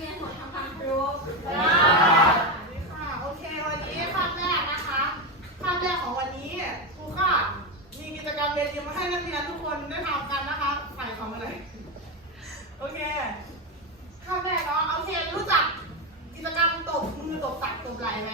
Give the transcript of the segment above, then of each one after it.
โอเควันนี้คาบแรกนะคะคาบแรกของวันนี้ครูค่มีกิจกรรมเรียนมาให้นักเรียนทุกคนได้ทำกันนะคะใส่ขออะไรโอเคคาบแรกเนาะโอเครู้จักกิจกรรมตบมือตบตักตบไหลไหม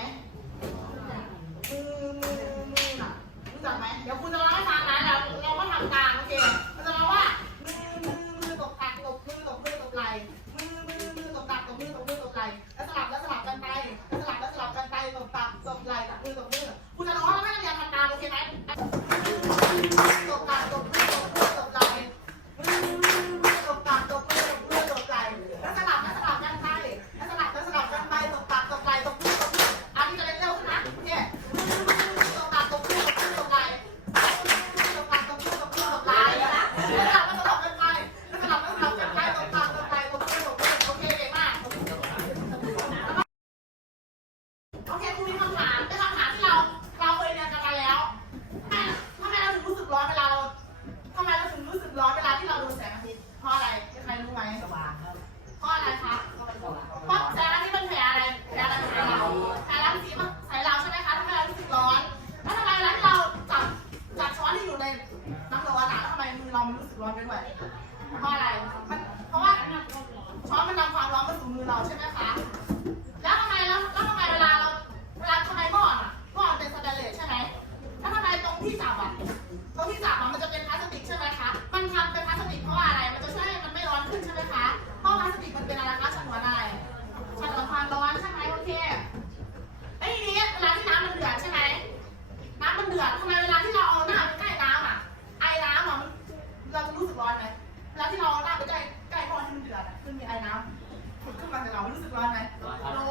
ขึ้นมาแต่เรารู้สึกร้อนไหมร้อน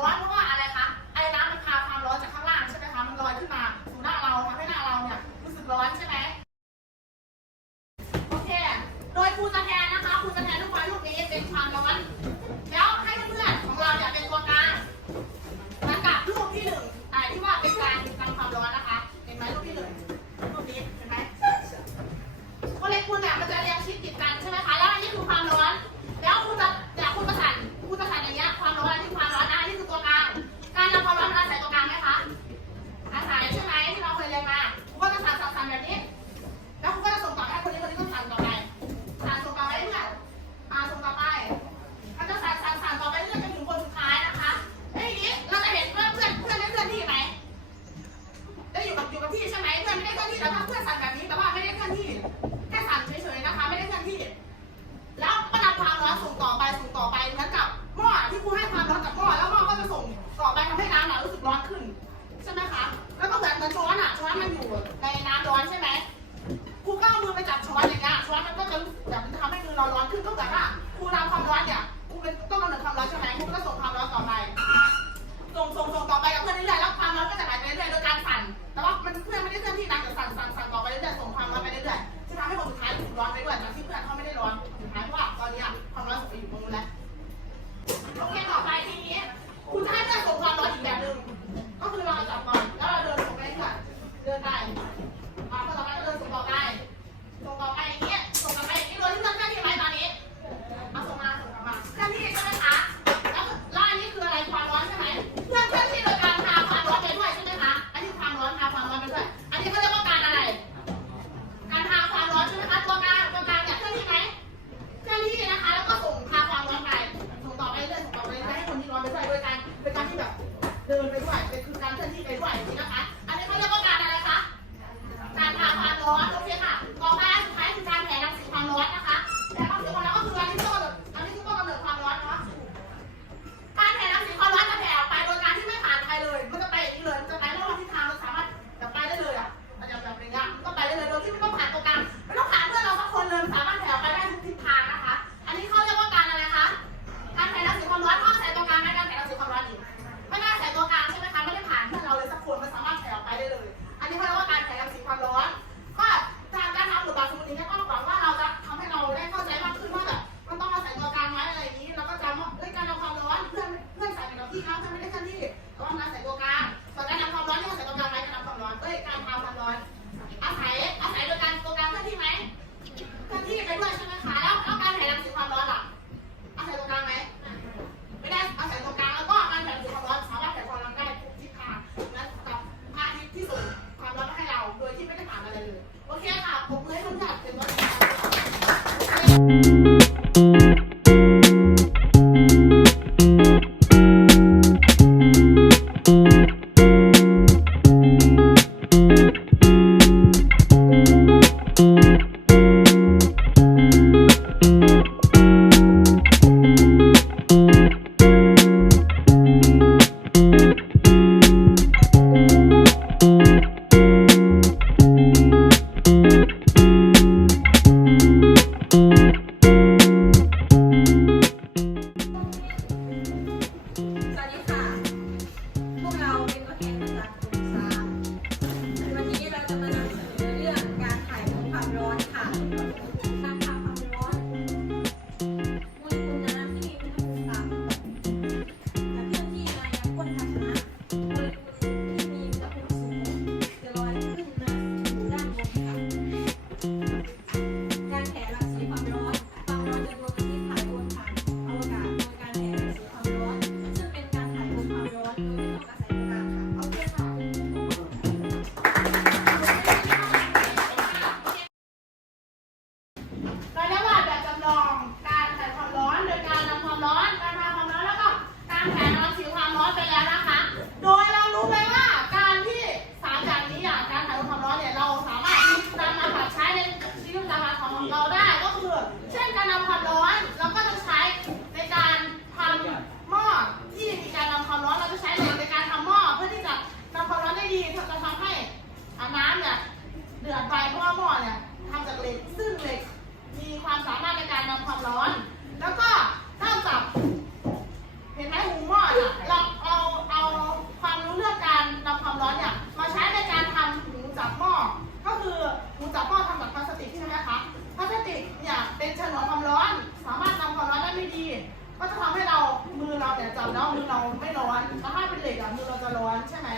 เนาะมือเราไม่ร้อนแต่ถ้าเป็นเหล็กอะมือเราจะร้อนใช่ไหม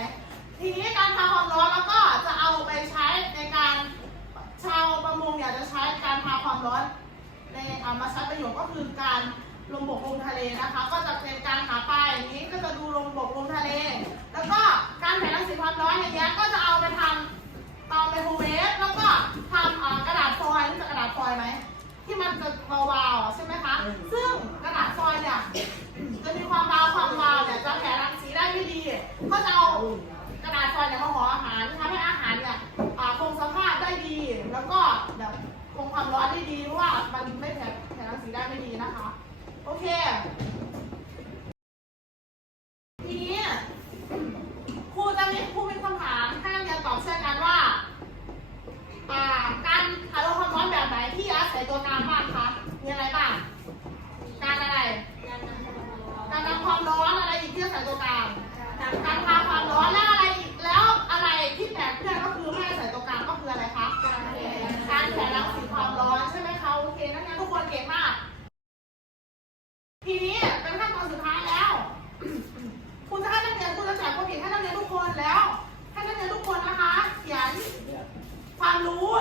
ทีนี้การทาความร้อนแล้วก็จะเอาไปใช้ในการชาวประมงอยากจะใช้การพาความร้อนในเอามาใช้ประโยชน์ก็คือการลงบกลงทะเลนะคะ ก็จะเป็นการหาปลาอย่างนี้ก็จะดูลงบกลงทะเล แล้วก็การแผ่รังสีความร้อนอย่างเงี้ยก็จะเอาไปทำเตาไมโครเวฟแล้วก็ทำกระดาษฟอยล์รู้จักกระดาษฟอยล์ไหมที่มันจะเบาๆใช่ไหมคะ ซึ่งกระดาษฟอยล์เนี่ย จะมีความราวความวาวเนี่ยจะแผ่รังสีได้ไม่ดี ก็จะเอา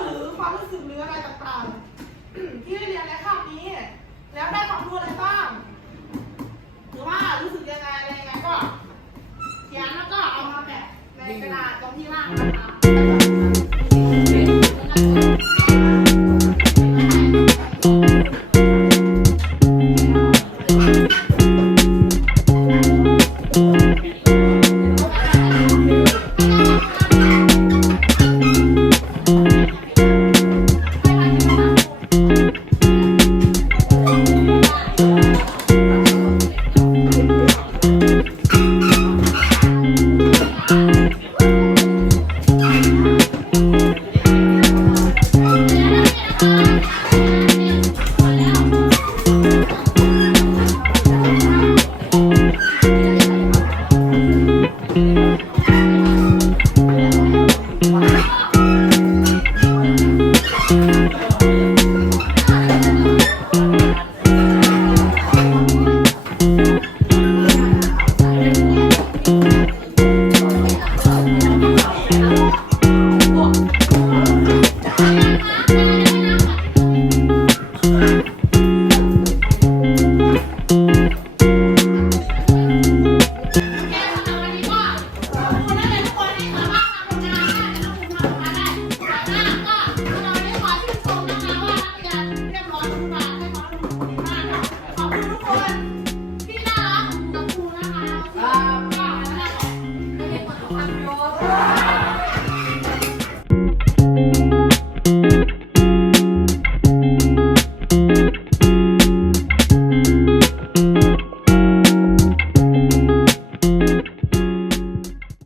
หรือความรู้สึกหรืออะไรต่างๆ ที่ได้เรียนในคาบนี้ แล้วได้ความรู้อะไรบ้างหรือว่ารู้สึกยังไงอะไรยังไงก็เขียนแล้วก็เอามาแปะในกระดาษตรงที่ล่างนะคะ